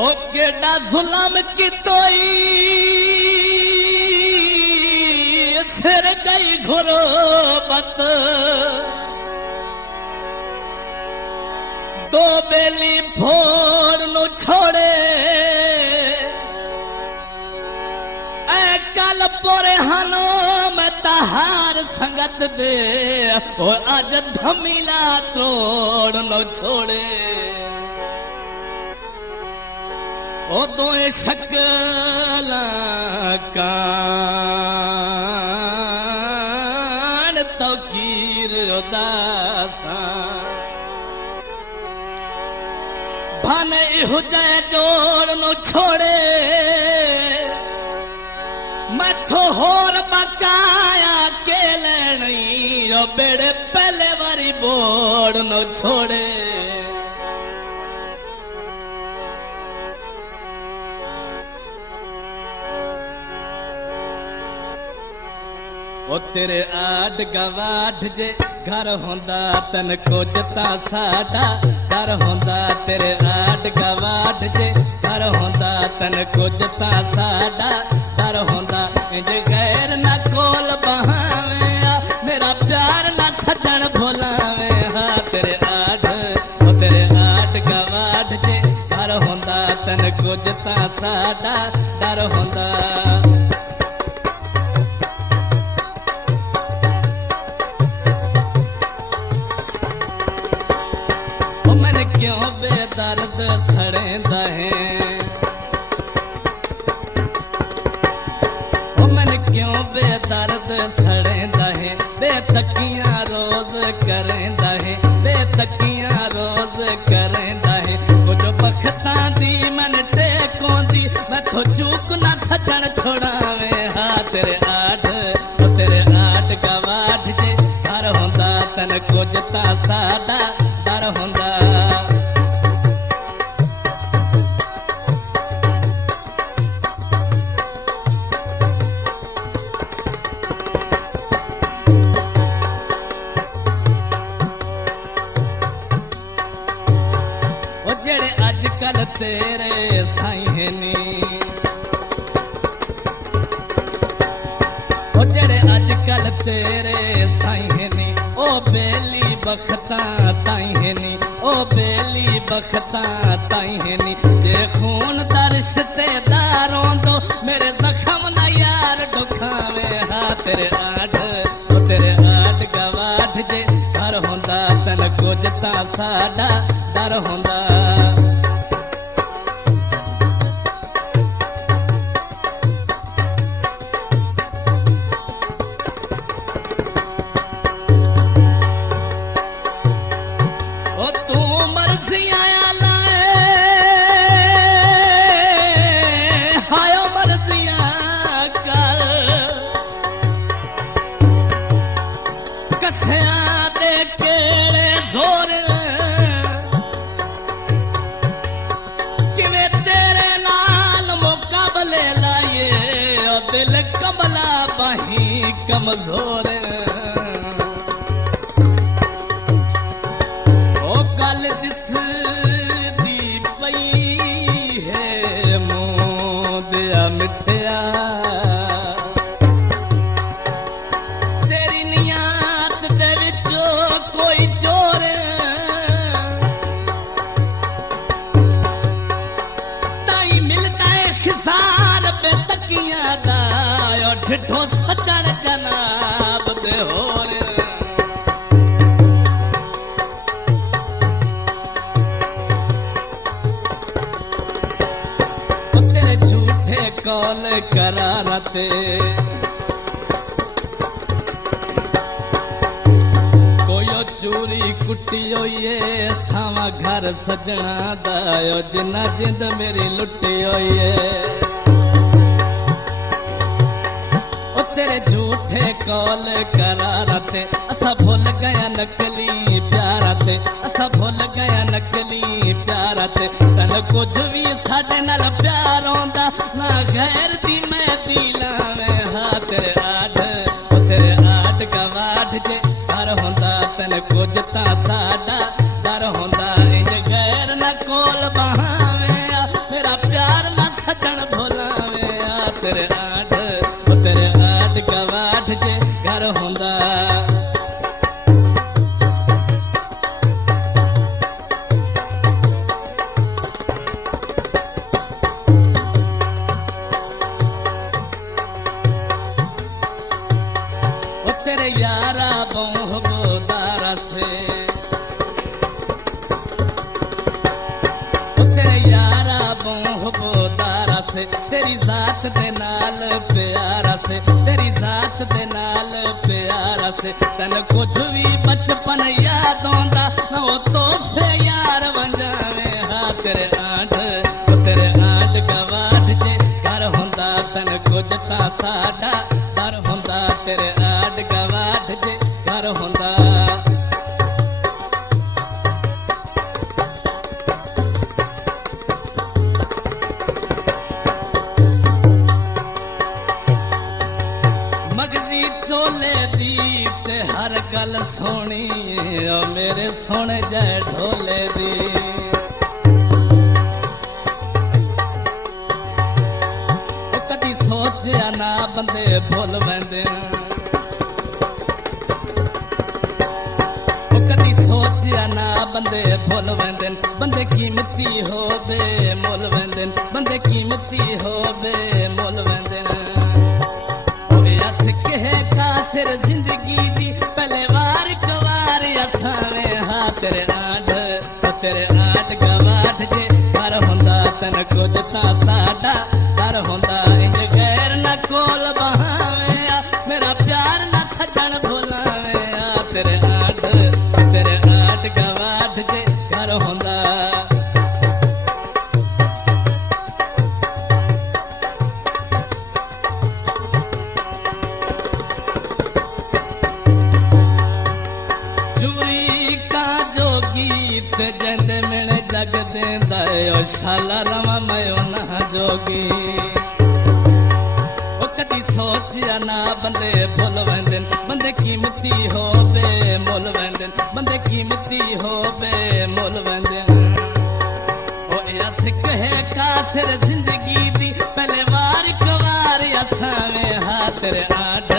ओ केड़ा जुल्म कितोई सिर गई घुरबत दो बेली फोड़ नु छोड़े ऐ कल पोरे हनो मैं तहार संगत दे ओ अज धमीला तोड़ नु छोड़े ओ दोए शकल कान तौकीर उदासा भन हुजे जोड़ नु छोड़े मथो होर बकाया के लेनी ओ बेड़े पहले वारी बोड़ नु छोड़े ओ तेरे आड गवाठ जे घर होंदा तन कोजता साडा डर होंदा तेरे आड गवाठ जे घर होंदा तन कोजता साडा डर होंदा इंज गैर ना कोल बहावे मेरा प्यार ना सजन भुलावे हा तेरे आड गवाठ जे घर होंदा तन कोजता साडा डर होंदा क्यों बेदर्द सड़ेंदा है ओ मन क्यों बेदर्द सड़ेंदा है बेतकियां रोज करेंदा है बेतकियां रोज करेंदा है वो जो बखता दी मन टेकोंदी मैं तो चूक ना सजन छोड़ावे हा तेरे आठ गवाठ जे घर होंदा तन कोजता साडा डर होंदा तेरे साईं ओ जेड़े अजकल तेरे साईं ओ बेली बखता ताईं ओ बेली बखता ताईं जे खून दा रिश्तेदारों दो मेरे जख्म ना यार दुखावे हा तेरे आठ गवाठ जे घर होंदा तन कोजता साडा डर होंदा कमजोर ओ गल दिस दी पई है मोदिया मिठिया तेरी नियत दे विचों कोई चोर ताई मिलता है खिसार बेतकियां दा ओ ढिठो सजन जनाब दे होर तेरे झूठे कौल करारते कोई चूरी कुटी होइए सावा घर सजना दायो जिन्ना जिंद मेरी लुटी होइए तेरे झूठे कौल करारते असा भूल गया नकली प्यारा ते असा भूल गया नकली प्यारा ते तन कुछ भी साडे नाल प्यार होंदा ना गैर दी मैं दिला में हा तेरे आठ गवाठ जे घर होंदा तन कुजता साडा डर होंदा इंज गैर न कोल बहावे मेरा घर हुंदा। तेरे यारा बहु बोदारा से, तेरे यारा बहु बोदारा से, तेरी जात दे नाल प्यारा से, तेरी जात दे नाल प्यारा से, तन कुछ भी बचपन याद आंदा ना वो तोहफे यार वंजावे। हाँ तेरे आंड गवाठ जे घर हुंदा, तन कुछ ता साडा डर हुंदा। तेरे आंड गवाठ जे घर हुंदा। मगजी चोले दी ते हर गल सोनी, ओ मेरे सोने जय ढोले दी। ओ कदी सोचिया ना बंदे भुल वैंदे, ओ कदी सोचिया ना बंदे भुल वैंदे। बंदे कीमती हो बे मुल वैंदे, बंदे कीमती हो बे मुल वैंदे। कासिर जिंदगी दी पहले वार कवार असावे। हाँ तेरे आंड गवाठ जे घर हुंदा, तन कुछ ता साडा डर हुंदा। इंज गैर न कोल बहावे, मेरा प्यार न सजन भुलावे। तेरे आंड गवाठ जे घर हुंदा। जंद मिण जग देंदा ओ शाला रवा मैं ना जोगी। ओ कदी सोचिया ना बंदे भुल वैंदे, बंदे कीमती हो बे मुल वैंदे, बंदे कीमती हो बे मुल वैंदे। ओ यस कहे कासिर जिंदगी दी पहले वार कवार असावे। हाँ तेरे आंड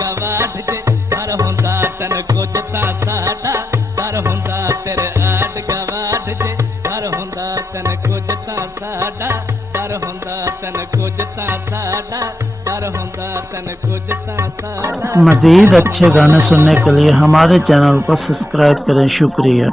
गवाठ जे घर हुंदा, तन कुछ ता साडा डर हुंदा। तेरे आंड गवाठ जे घर हुंदा, तन कुछ ता साडा डर हुंदा। तन कुछ ता साडा डर हुंदा, तन कुछ ता साडा। मज़ीद अच्छे गाने सुनने के लिए हमारे चैनल को सब्सक्राइब करें। शुक्रिया।